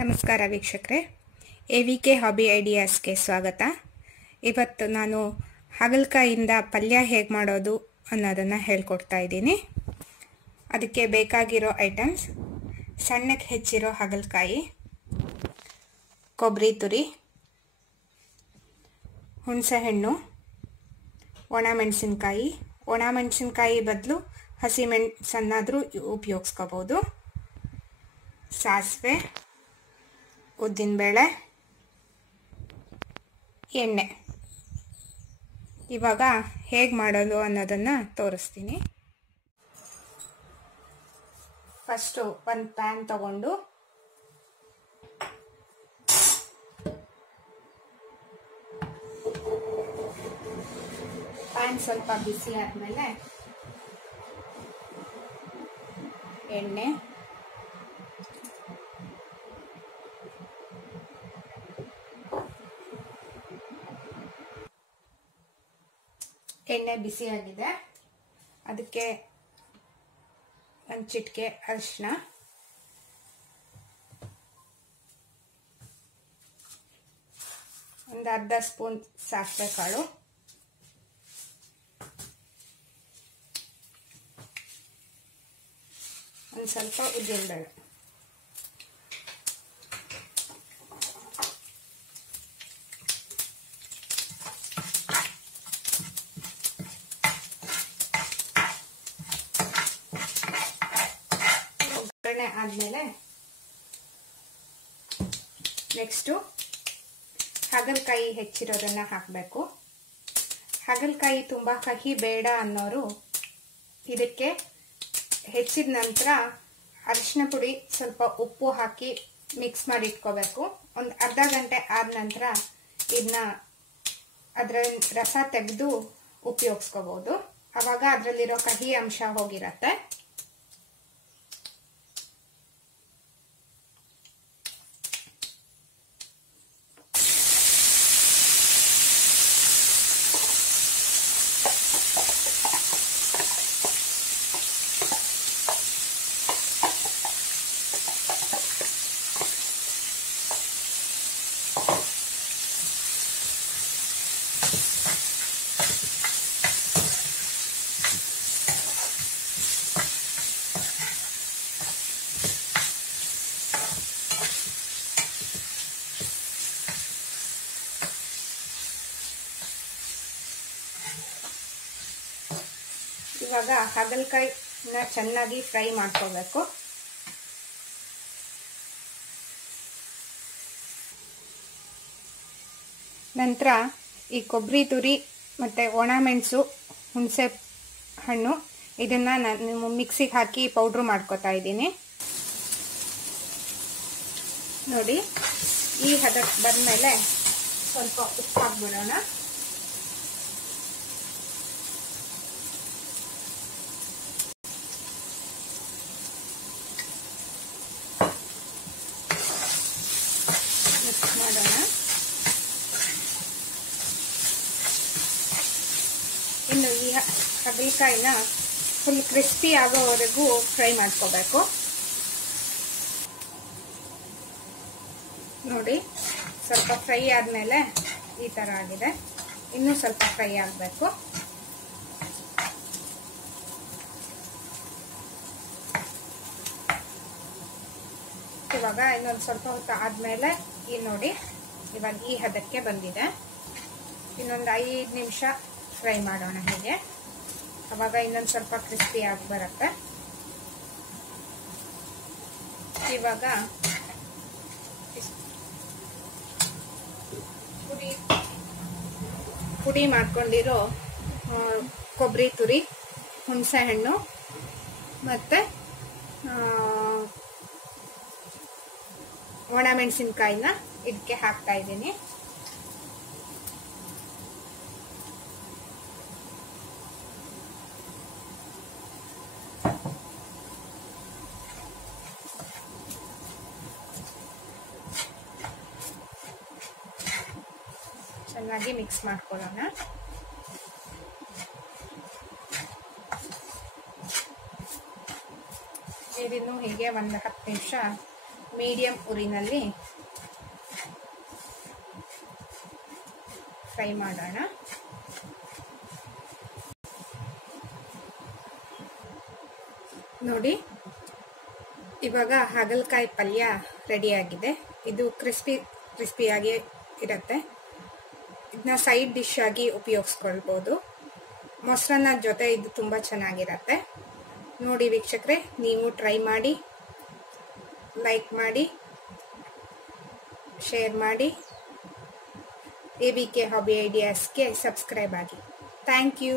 ನಮಸ್ಕಾರ ವೀಕ್ಷಕರೇ. A V K hobby ಐಡಿಯಾಸ್ಗೆ ಸ್ವಾಗತ. ಇವತ್ತು ನಾನು ಹಾಗಲಕಾಯಿಂದ ಪಲ್ಯ ಹೇಗೆ ಮಾಡೋದು ಅನ್ನೋದನ್ನು ಹೇಳ್ಕೊಡ್ತಾ ಇದ್ದೀನಿ. ಅದಕ್ಕೆ ಬೇಕಾಗಿರೋ ಐಟಮ್ಸ್ ಸಣ್ಣಕ್ಕೆ ಹೆಚ್ಚಿರೋ ಹಾಗಲಕಾಯಿ ಕೊಬ್ಬರಿ ತುರಿ, ಹುಣಸೆಹಣ್ಣು, ಒಣಮೆಣಸಿನ್ಕಾಯಿ. ಒಣಮೆಣಸಿನ್ಕಾಯಿ ಬದಲು ಹಸಿಮೆಣಸನ್ನಾದರೂ ಉಪಯೋಗಿಸ್ಕೋಬೋದು. ಸಾಸಿವೆ ಉದ್ದಿನಬೇಳೆ ಎಣ್ಣೆ. ಇವಾಗ ಹೇಗೆ ಮಾಡೋದು ಅನ್ನೋದನ್ನು ತೋರಿಸ್ತೀನಿ. ಫಸ್ಟು ಒಂದು ಪ್ಯಾನ್ ತಗೊಂಡು ಪ್ಯಾನ್ ಸ್ವಲ್ಪ ಬಿಸಿ ಆದಮೇಲೆ ಎಣ್ಣೆ. ಎಣ್ಣೆ ಬಿಸಿಯಾಗಿದೆ ಅದಕ್ಕೆ ಒಂದು ಚಿಟಿಕೆ ಅರಿಶಿನ ಒಂದು ಅರ್ಧ ಸ್ಪೂನ್ ಸಾಸಿವೆ ಕಾಳು ಒಂದು ಸ್ವಲ್ಪ ಉದ್ದಿನಬೇಳೆ. ಒಗ್ಗರಣೆ ಆದಮೇಲೆ ನೆಕ್ಸ್ಟು ಹಾಗಲಕಾಯಿ ಹೆಚ್ಚಿರೋದನ್ನು ಹಾಕಬೇಕು. ಹಾಗಲಕಾಯಿ ತುಂಬ ಕಹಿ ಬೇಡ ಅನ್ನೋರು ಇದಕ್ಕೆ ಹೆಚ್ಚಿದ ನಂತರ ಅರಿಶಿನ ಪುಡಿ ಸ್ವಲ್ಪ ಉಪ್ಪು ಹಾಕಿ ಮಿಕ್ಸ್ ಮಾಡಿ ಇಟ್ಕೋಬೇಕು. ಒಂದು ಅರ್ಧ ಗಂಟೆ ಆದ ನಂತರ ಇದನ್ನ ಅದರ ರಸ ತೆಗೆದು ಉಪಯೋಗಿಸ್ಕೋಬೋದು. ಅವಾಗ ಅದರಲ್ಲಿರೋ ಕಹಿ ಅಂಶ ಹೋಗಿರತ್ತೆ. ಇವಾಗ ಹಾಗಲಕಾಯಿನ ಚೆನ್ನಾಗಿ ಫ್ರೈ ಮಾಡ್ಕೋಬೇಕು. ನಂತರ ಈ ಕೊಬ್ಬರಿ ತುರಿ ಮತ್ತು ಒಣಮೆಣಸು ಹುಣಸೆ ಹಣ್ಣು ಇದನ್ನು ನಾನು ಮಿಕ್ಸಿಗೆ ಹಾಕಿ ಪೌಡ್ರ್ ಮಾಡ್ಕೋತಾ ಇದ್ದೀನಿ. ನೋಡಿ, ಈ ಹದಕ್ಕೆ ಬಂದಮೇಲೆ ಸ್ವಲ್ಪ ಉಪ್ಪು ಹಾಕ್ಬಿಡೋಣ ಮಿಕ್ಸ್ ಮಾಡೋಣ ಇನ್ನು ಈ ಹಾಗಲಕಾಯಿನ ಫುಲ್ ಕ್ರಿಸ್ಪಿ ಆಗೋವರೆಗೂ ಫ್ರೈ ಮಾಡ್ಕೋಬೇಕು. ನೋಡಿ, ಸ್ವಲ್ಪ ಫ್ರೈ ಆದಮೇಲೆ ಈ ಥರ ಆಗಿದೆ. ಇನ್ನೂ ಸ್ವಲ್ಪ ಫ್ರೈ ಆಗಬೇಕು. ಇವಾಗ ಇನ್ನೊಂದು ಸ್ವಲ್ಪ ಹೊತ್ತು ಆದಮೇಲೆ ಈ ನೋಡಿ, ಇವಾಗ ಈ ಹದಕ್ಕೆ ಬಂದಿದೆ. ಇನ್ನೊಂದು ಐದು ನಿಮಿಷ ಫ್ರೈ ಮಾಡೋಣ ಹೀಗೆ. ಅವಾಗ ಇನ್ನೊಂದು ಸ್ವಲ್ಪ ಕ್ರಿಸ್ಪಿ ಆಗಿ ಬರುತ್ತೆ. ಇವಾಗ ಪುಡಿ ಪುಡಿ ಮಾಡ್ಕೊಂಡಿರೋ ಕೊಬ್ಬರಿ ತುರಿ, ಹುಣಸೆ ಹಣ್ಣು ಮತ್ತು ಒಣಮೆಣಸಿನ್ಕಾಯಿನ ಇದಕ್ಕೆ ಹಾಕ್ತಾ ಇದ್ದೀನಿ. ಚೆನ್ನಾಗಿ ಮಿಕ್ಸ್ ಮಾಡ್ಕೊಳ್ಳೋಣ. ಇದನ್ನು ಹೀಗೆ ಒಂದು ಹತ್ತು ನಿಮಿಷ ಮೀಡಿಯಂ ಉರಿನಲ್ಲಿ ಫ್ರೈ ಮಾಡೋಣ. ನೋಡಿ, ಇವಾಗ ಹಾಗಲಕಾಯಿ ಪಲ್ಯ ರೆಡಿಯಾಗಿದೆ ಇದು ಕ್ರಿಸ್ಪಿ ಕ್ರಿಸ್ಪಿಯಾಗಿ ಇರುತ್ತೆ. ಇದನ್ನ ಸೈಡ್ ಡಿಶ್ ಆಗಿ ಉಪಯೋಗಿಸ್ಕೊಳ್ಬೋದು. ಮೊಸರನ್ನ ಜೊತೆ ಇದು ತುಂಬ ಚೆನ್ನಾಗಿರತ್ತೆ. ನೋಡಿ ವೀಕ್ಷಕರೆ, ನೀವು ಟ್ರೈ ಮಾಡಿ ಲೈಕ್ ಮಾಡಿ ಶೇರ್ ಮಾಡಿ. ಎ ಬಿ ಕೆ ಹಾಬಿ ಐಡಿಯಾಸ್ಗೆ ಸಬ್ಸ್ಕ್ರೈಬ್ ಆಗಿ. Thank you